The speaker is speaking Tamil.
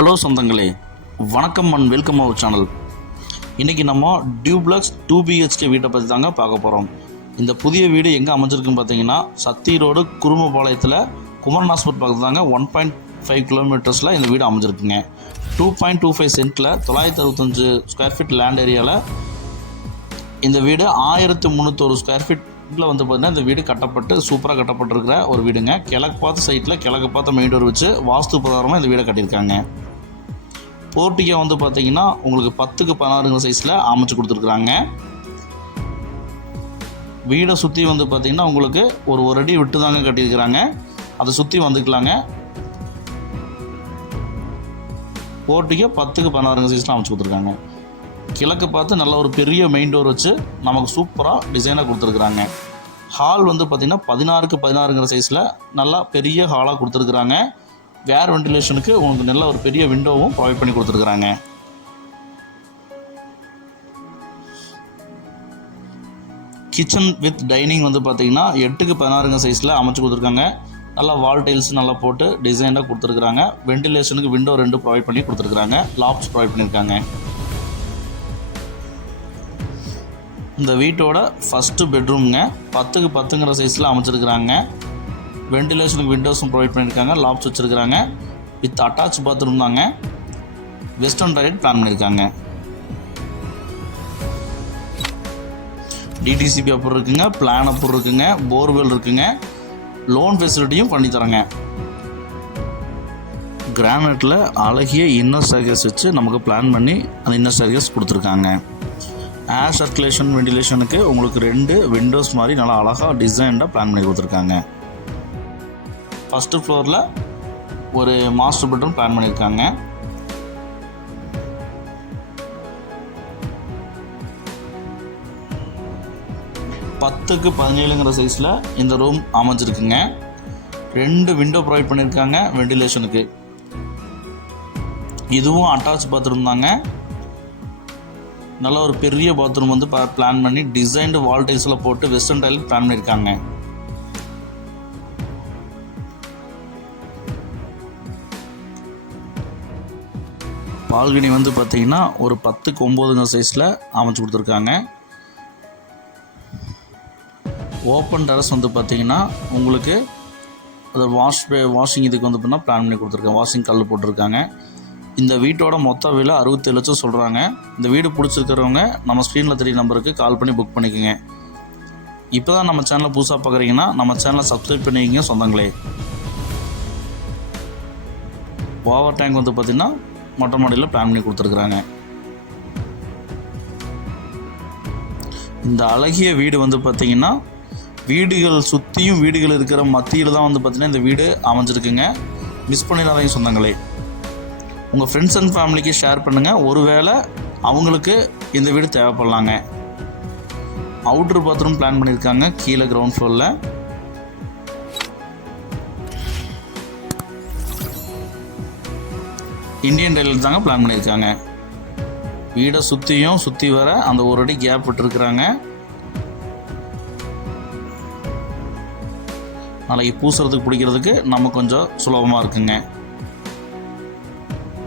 ஹலோ சொந்தங்களே, வணக்கம் அண்ட் வெல்கம் அவர் சேனல். இன்றைக்கி நம்ம டியூப்ளக்ஸ் 2BHK வீட்டை பற்றி தாங்க பார்க்க போகிறோம். இந்த புதிய வீடு எங்கே அமைஞ்சிருக்குன்னு பார்த்தீங்கன்னா, சத்தி ரோடு குருமபாளையத்தில் குமரன் ஹாஸ்பிட்டல் பக்கத்தில் தாங்க 1.5 கிலோமீட்டர்ஸில் இந்த வீடு அமைஞ்சிருக்குங்க. 2.25 சென்ட்டில் 965 ஸ்கொயர் ஃபீட் லேண்ட் ஏரியாவில் இந்த வீடு 1301 ஸ்கொயர் ஃபீட்டில் வந்து பார்த்திங்கன்னா இந்த வீடு கட்டப்பட்டு சூப்பராக கட்டப்பட்டிருக்கிற ஒரு வீடுங்க. கிழக்கு பார்த்த சைட்டில் கிழக்கு பார்த்த மெயின் டோர் வச்சு வாஸ்து பிரகாரமாக இந்த வீடை கட்டியிருக்காங்க. போர்ட்டிகோ வந்து பார்த்திங்கன்னா உங்களுக்கு 10க்கு 16 சைஸில் அமைச்சு கொடுத்துருக்குறாங்க. வீடை சுற்றி வந்து பார்த்திங்கன்னா உங்களுக்கு ஒரு அடி விட்டு தாங்க கட்டியிருக்கிறாங்க. அதை சுற்றி வந்துக்கலாங்க. போர்ட்டிகோ 10க்கு 16 சைஸில் அமைச்சு கொடுத்துருக்காங்க. கிழக்கு பார்த்து நல்ல ஒரு பெரிய மெயின் டோர் வச்சு நமக்கு சூப்பராக டிசைனாக கொடுத்துருக்குறாங்க. ஹால் வந்து பார்த்திங்கன்னா 16க்கு 16 சைஸில் நல்லா பெரிய ஹாலாக கொடுத்துருக்குறாங்க. ஏர் வென்டிலேஷனுக்கு உங்களுக்கு நல்ல ஒரு பெரிய விண்டோவும் ப்ரொவைட் பண்ணி கொடுத்துருக்குறாங்க. கிச்சன் வித் டைனிங் வந்து பார்த்திங்கன்னா 8க்கு 16 சைஸில் அமைச்சு கொடுத்துருக்காங்க. நல்லா வால் டைல்ஸ் நல்லா போட்டு டிசைனாக கொடுத்துருக்குறாங்க. வென்டிலேஷனுக்கு விண்டோ 2 ப்ரொவைட் பண்ணி கொடுத்துருக்குறாங்க. லாப்ஸ் ப்ரொவைட் பண்ணியிருக்காங்க. இந்த வீட்டோட ஃபஸ்ட்டு பெட்ரூம்ங்க 10க்கு 10 சைஸில் அமைச்சிருக்கிறாங்க. வென்டிலேஷனுக்கு விண்டோஸும் ப்ரொவைட் பண்ணியிருக்காங்க. லாப்ஸ் வச்சுருக்கிறாங்க. வித் அட்டாச் பாத்ரூம் தாங்க. வெஸ்டர்ன் டாய்லெட் பிளான் பண்ணியிருக்காங்க. டிடிசிபி அப்புறம் இருக்குங்க, பிளான் அப்புறம் இருக்குங்க, போர்வெல் இருக்குங்க, லோன் ஃபெசிலிட்டியும் பண்ணித்தராங்க. கிரானைட்டில் அழகிய இன்னர் ஸ்டேர்கேஸ் வச்சு நமக்கு பிளான் பண்ணி அந்த இன்னர் ஸ்டேர்கேஸ் கொடுத்துருக்காங்க. ஏர் சர்க்குலேஷன் வென்டிலேஷனுக்கு உங்களுக்கு 2 விண்டோஸ் மாதிரி நல்லா அழகாக டிசைன்டாக பிளான் பண்ணி கொடுத்துருக்காங்க. ஃபஸ்ட்டு ஃப்ளோரில் ஒரு மாஸ்டர் பெட்ரூம் பிளான் பண்ணியிருக்காங்க. பத்துக்கு 17 சைஸில் இந்த ரூம் அமைஞ்சிருக்குங்க. 2 விண்டோ ப்ரொவைட் பண்ணியிருக்காங்க வென்டிலேஷனுக்கு. இதுவும் அட்டாச் பாத்ரூம் தாங்க. நல்ல ஒரு பெரிய பாத்ரூம் வந்து பிளான் பண்ணி டிசைன்டு வால் டைல்ஸில் போட்டு வெஸ்டர்ன் டைல் பிளான் பண்ணியிருக்காங்க. பால்கனி வந்து பார்த்திங்கன்னா ஒரு 10க்கு 9 சைஸில் அமைச்சு கொடுத்துருக்காங்க. ஓப்பன் டெரஸ் வந்து பார்த்திங்கன்னா உங்களுக்கு அது வாஷிங் இதுக்கு வந்து பார்த்தீங்கன்னா பிளான் பண்ணி கொடுத்துருக்காங்க. வாஷிங் கல் போட்டிருக்காங்க. இந்த வீட்டோட மொத்த விலை 67 லட்சம் சொல்கிறாங்க. இந்த வீடு பிடிச்சிருக்கிறவங்க நம்ம ஸ்க்ரீனில் தெரிய நம்பருக்கு கால் பண்ணி புக் பண்ணிக்கோங்க. இப்போ தான் நம்ம சேனலை புதுசாக பார்க்குறீங்கன்னா நம்ம சேனலை சப்ஸ்கிரைப் பண்ணிக்கங்க சொந்தங்களே. ஓவர் டேங்க் வந்து பார்த்திங்கன்னா மொட்டை மாடியில் பிளான் பண்ணி கொடுத்துருக்குறாங்க. இந்த அழகிய வீடு வந்து பார்த்திங்கன்னா வீடுகள் சுற்றியும் வீடுகள் இருக்கிற மத்தியில் தான் வந்து பார்த்திங்கன்னா இந்த வீடு அமைஞ்சிருக்குங்க. மிஸ் பண்ணிடாதீங்க சொந்தங்களே. உங்கள் ஃப்ரெண்ட்ஸ் அண்ட் ஃபேமிலிக்கு ஷேர் பண்ணுங்கள். ஒருவேளை அவங்களுக்கு இந்த வீடு தேவைப்படலாங்க. அவுட்ரு பாத்ரூம் பிளான் பண்ணியிருக்காங்க கீழே கிரவுண்ட் ஃப்ளோரில். இந்தியன் டைலர் தாங்க பிளான் பண்ணியிருக்காங்க. வீடை சுற்றி வர அந்த ஒரு அடி கேப் விட்டுருக்குறாங்க. நாளைக்கு பூசுறதுக்கு பிடிக்கிறதுக்கு நம்ம கொஞ்சம் சுலபமாக இருக்குங்க.